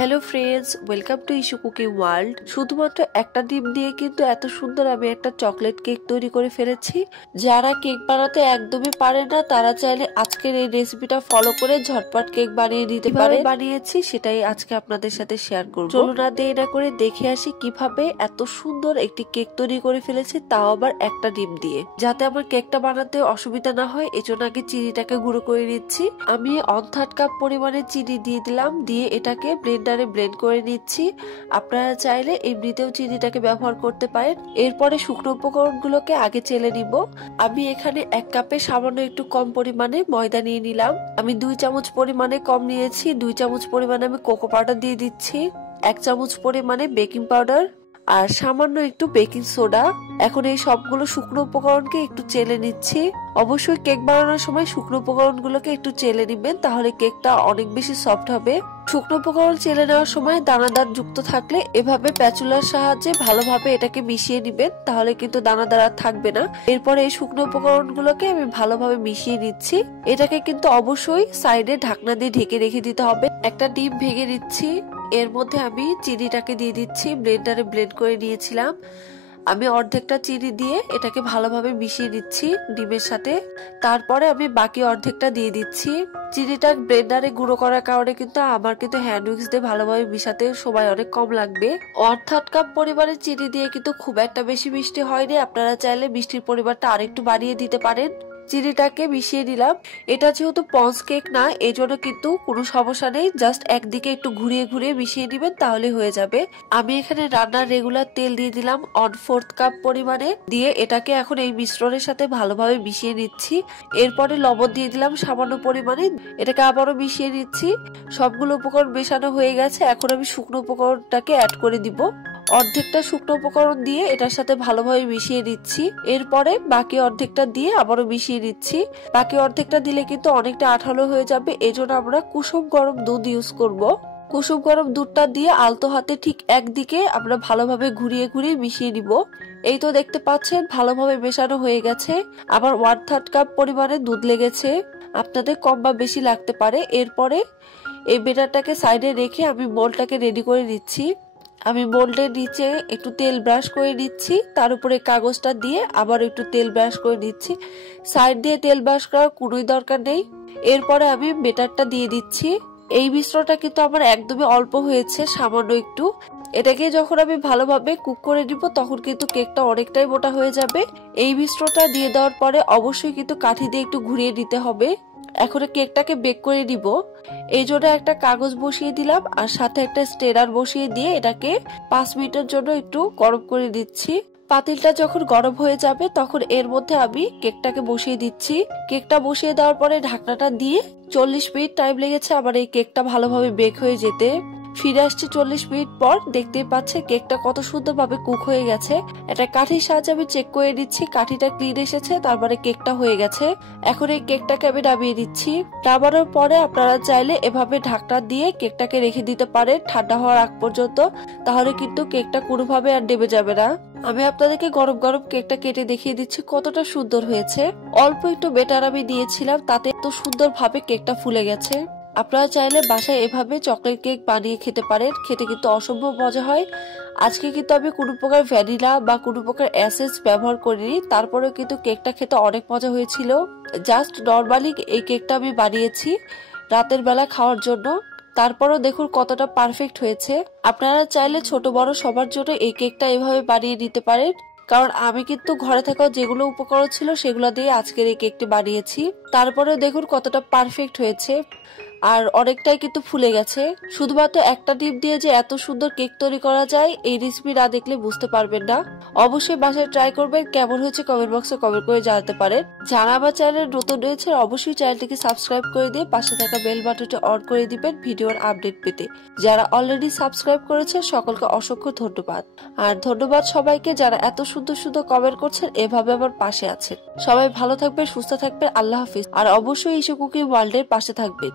Hello friends, welcome to issue cooking world. শুধুমাত্র একটা ডিম দিয়ে কিন্তু এত সুন্দর আমি একটা চকলেট কেক তৈরি করে ফেলেছি। যারা কেক বানাতে একদমই পারে না তারা চাইলে আজকের এই রেসিপিটা ফলো করে ঝটপট কেক বানিয়ে নিতে পারে। বানিয়েছি সেটাই আজকে আপনাদের সাথে শেয়ার করব। চলুন না দেরি না করে দেখে আসি কিভাবে এত সুন্দর একটি কেক তৈরি করে ফেলেছি, তাও আবার একটা ডিম দিয়ে। যাতে আমার কেকটা বানাতে অসুবিধা না হয় এজন্য আগে চিনিটাকে গুঁড়ো করে নিচ্ছি। আমি 1/3 কাপ পরিমাণে চিনি দিয়ে দিলাম, দিয়ে এটাকে ব্লেন্ডারে ব্লেন্ড করে নিচ্ছি। আপনারা চাইলে এমনিতেও চিনিটাকে ব্যবহার করতে পারেন। এরপরে শুকনো উপকরণগুলোকে আগে চেলে নিব। আমি এখানে 1 কাপে সামান্য একটু কম পরিমাণে ময়দা নিয়ে নিলাম। আমি 2 চামচ পরিমাণে কম নিয়েছি। 2 চামচ পরিমাণে আমি কোকো পাউডার দিয়ে দিচ্ছি, 1 চামচ পরিমাণে বেকিং পাউডার আর সামান্য একটু বেকিং সোডা। এখন এই সবগুলো শুকনো উপকরণকে একটু চেলে নিচ্ছি। অবশ্যই কেক বানানোর সময় শুকনো উপকরণগুলোকে একটু চেলে নিবেন, তাহলে কেকটা অনেক বেশি সফট হবে। শুকনো উপকরণ চেলে নেওয়ার সময় দানাদার যুক্ত থাকলে এভাবে প্যাচুলার সাহায্যে ভালোভাবে এটাকে মিশিয়ে নিবেন, তাহলে কিন্তু দানাদার আর থাকবে না। এরপরে এই শুকনো উপকরণগুলোকে আমি ভালোভাবে মিশিয়ে নিচ্ছি। এটাকে কিন্তু অবশ্যই সাইডে ঢাকনা দিয়ে ঢেকে রেখে দিতে হবে। একটা ডিম ভেঙে দিচ্ছি। এর মধ্যে আমি চিনিটাকে দিয়ে দিচ্ছি। ব্লেন্ডারে ব্লেন্ড করে নিয়েছিলাম। আমি অর্ধেকটা চিনি দিয়ে এটাকে ভালোভাবে মিশিয়ে নিচ্ছি ডিমের সাথে। তারপরে আমি বাকি অর্ধেকটা দিয়ে দিচ্ছি। চিনিটা ব্লেন্ডারে গুঁড়ো করার কারণে কিন্তু আমার হ্যান্ড উইক্স দিয়ে ভালোভাবে মিশাতে সময় অনেক কম লাগবে। 1/3 কাপ পরিমাণে চিনি দিয়ে কিন্তু খুব একটা বেশি মিষ্টি হয়নি। আপনারা চাইলে মিষ্টির পরিমাণটা আরেকটু বাড়িয়ে দিতে পারেন। চিনিটাকে মিশিয়ে নিলাম। এটা যেহেতু পঞ্চ কেক না, এই জন্য কিন্তু কোনো সমস্যা নেই। জাস্ট একদিকে একটু ঘুরিয়ে ঘুরিয়ে মিশিয়ে নিবেন, তাহলে হয়ে যাবে। আমি এখানে রান্নার রেগুলার তেল দিয়ে দিলাম 1/4 কাপ পরিমাণে। দিয়ে এটাকে এখন এই মিশ্রণের সাথে ভালোভাবে মিশিয়ে নিচ্ছি। এরপরে লবণ দিয়ে দিলাম সামান্য পরিমাণে। এটাকে আবারও মিশিয়ে নিচ্ছি। সবগুলো উপকরণ মেশানো হয়ে গেছে। এখন আমি শুকনো উপকরণটাকে অ্যাড করে দিব। অর্ধেকটা শুকনো উপকরণ দিয়ে এটার সাথে ভালোভাবে মিশিয়ে দিচ্ছি। এরপরে বাকি অর্ধেকটা দিয়ে আবারও মিশিয়ে দিচ্ছি। বাকি অর্ধেকটা দিলে কিন্তু অনেকটা আঠালো হয়ে যাবে, এজন্য আমরা কুসুম গরম দুধ ইউজ করব। কুসুম গরম দুধটা দিয়ে আলতো হাতে ঠিক একদিকে আমরা ভালোভাবে ঘুরিয়ে ঘুরিয়ে মিশিয়ে নিব। এই তো দেখতে পাচ্ছেন ভালোভাবে মেশানো হয়ে গেছে। আবার 1/3 কাপ পরিমাণে দুধ লেগেছে, আপনাদের কম বা বেশি লাগতে পারে। এরপরে এই বেটারটাকে সাইডে রেখে আমি মোল্ডটাকে রেডি করে নিচ্ছি। আমি মোল্ডের নিচে একটু তেল ব্রাশ করে নিচ্ছি, তার উপরে কাগজটা দিয়ে আবার একটু তেল ব্রাশ করে নিচ্ছি। সাইড দিয়ে তেল ব্রাশ করার কোনোই দরকার নেই। এরপরে আমি বেটারটা দিয়ে দিচ্ছি। এই মিশ্রণটা কিন্তু আমার একদমই অল্প হয়েছে, সামান্য একটু। এটাকে যখন আমি ভালোভাবে কুক করে দিব তখন কিন্তু কেকটা অনেকটাই মোটা হয়ে যাবে। এই মিশ্রণটা দিয়ে দেওয়ার পরে অবশ্যই কিন্তু কাঠি দিয়ে একটু ঘুরিয়ে দিতে হবে। এখন কেকটাকে বেক করে দিব। এই জন্য একটা কাগজ বসিয়ে দিলাম আর সাথে একটা স্টেরার বসিয়ে দিয়ে এটাকে 5 মিনিটের জন্য একটু গরম করে দিচ্ছি। পাতিলটা যখন গরম হয়ে যাবে তখন এর মধ্যে আমি কেকটাকে বসিয়ে দিচ্ছি। কেকটা বসিয়ে দেওয়ার পরে ঢাকনাটা দিয়ে 40 মিনিট টাইম লেগেছে আমার এই কেকটা ভালোভাবে বেক হয়ে যেতে। ফিরে আসছে 40 মিনিট পর। দেখতেই পাচ্ছে কেকটা কত সুন্দরভাবে কুক হয়ে গেছে। এটা কাঠির সাহায্যে আমি চেক করে দিচ্ছি, কাঠিটা ক্লিন এসেছে, তারপরে কেকটা হয়ে গেছে। এখন এই কেকটাকে আমি নামিয়ে দিচ্ছি। নামানোর পরে আপনারা চাইলে এভাবে ঢাকনা দিয়ে কেকটাকে রেখে দিতে পারেন ঠান্ডা হওয়ার আগ পর্যন্ত, তাহলে কিন্তু কেকটা কোনোভাবে আর ডেবে যাবে না। আমি আপনাদেরকে গরম গরম কেকটা কেটে দেখিয়ে দিচ্ছি কতটা সুন্দর হয়েছে। অল্প একটু বেটার আমি দিয়েছিলাম, তাতে এত সুন্দরভাবে কেকটা ফুলে গেছে। আপনারা চাইলে বাসায় এভাবে চকলেট কেক বানিয়ে খেতে পারেন, খেতে কিন্তু অসম্ভব মজা হয়। আজকে কিন্তু আমি কোনো প্রকার ভ্যানিলা বা কোনো প্রকার এসেন্স ব্যবহার করিনি, তারপরেও কিন্তু কেকটা খেতে অনেক মজা হয়েছিল। জাস্ট নর্মালি এই কেকটা আমি বানিয়েছি রাতের বেলা খাওয়ার জন্য। তারপরও দেখুন কতটা পারফেক্ট হয়েছে। আপনারা চাইলে ছোট বড় সবার জন্য এই কেকটা এভাবে বানিয়ে নিতে পারেন, কারণ আমি কিন্তু ঘরে থাকা যেগুলো উপকরণ ছিল সেগুলো দিয়ে আজকের এই কেকটি বানিয়েছি। তারপরেও দেখুন কতটা পারফেক্ট হয়েছে আর অনেকটাই কিন্তু ফুলে গেছে। শুধুমাত্র একটা ডিম দিয়ে যে এত সুন্দর কেক তৈরি করা যায় এই রেসিপি না দেখলে বুঝতে পারবেন না। অবশ্যই বাসায় ট্রাই করবেন। কেমন হয়েছে কমেন্ট বক্সে কমেন্ট করে জানাতে পারেন। যারা আমার চ্যানেল নতুন রয়েছে অবশ্যই চ্যানেলটিকে সাবস্ক্রাইব করে দিয়ে পাশে থাকা বেল বাটনটি অন করে দিবেন ভিডিওর আপডেট পেতে। যারা অলরেডি সাবস্ক্রাইব করেছে সকলকে অসংখ্য ধন্যবাদ। আর ধন্যবাদ সবাইকে যারা এত সুন্দর সুন্দর কমেন্ট করছেন, এভাবে আমার পাশে আছেন। সবাই ভালো থাকবেন, সুস্থ থাকবেন। আল্লাহ হাফিজ। আর অবশ্যই ইস্যু কুকিং ওয়ার্ল্ডের পাশে থাকবেন।